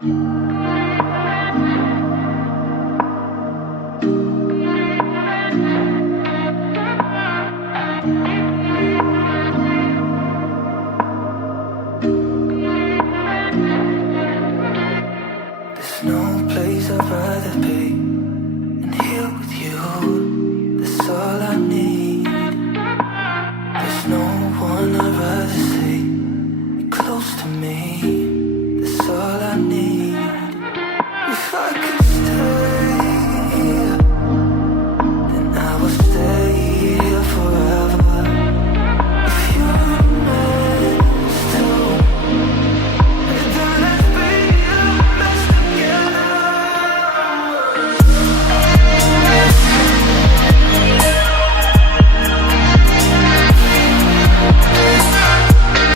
There's no place I'd rather be than here with you. That's all I need. There's no one I'd rather see close to me.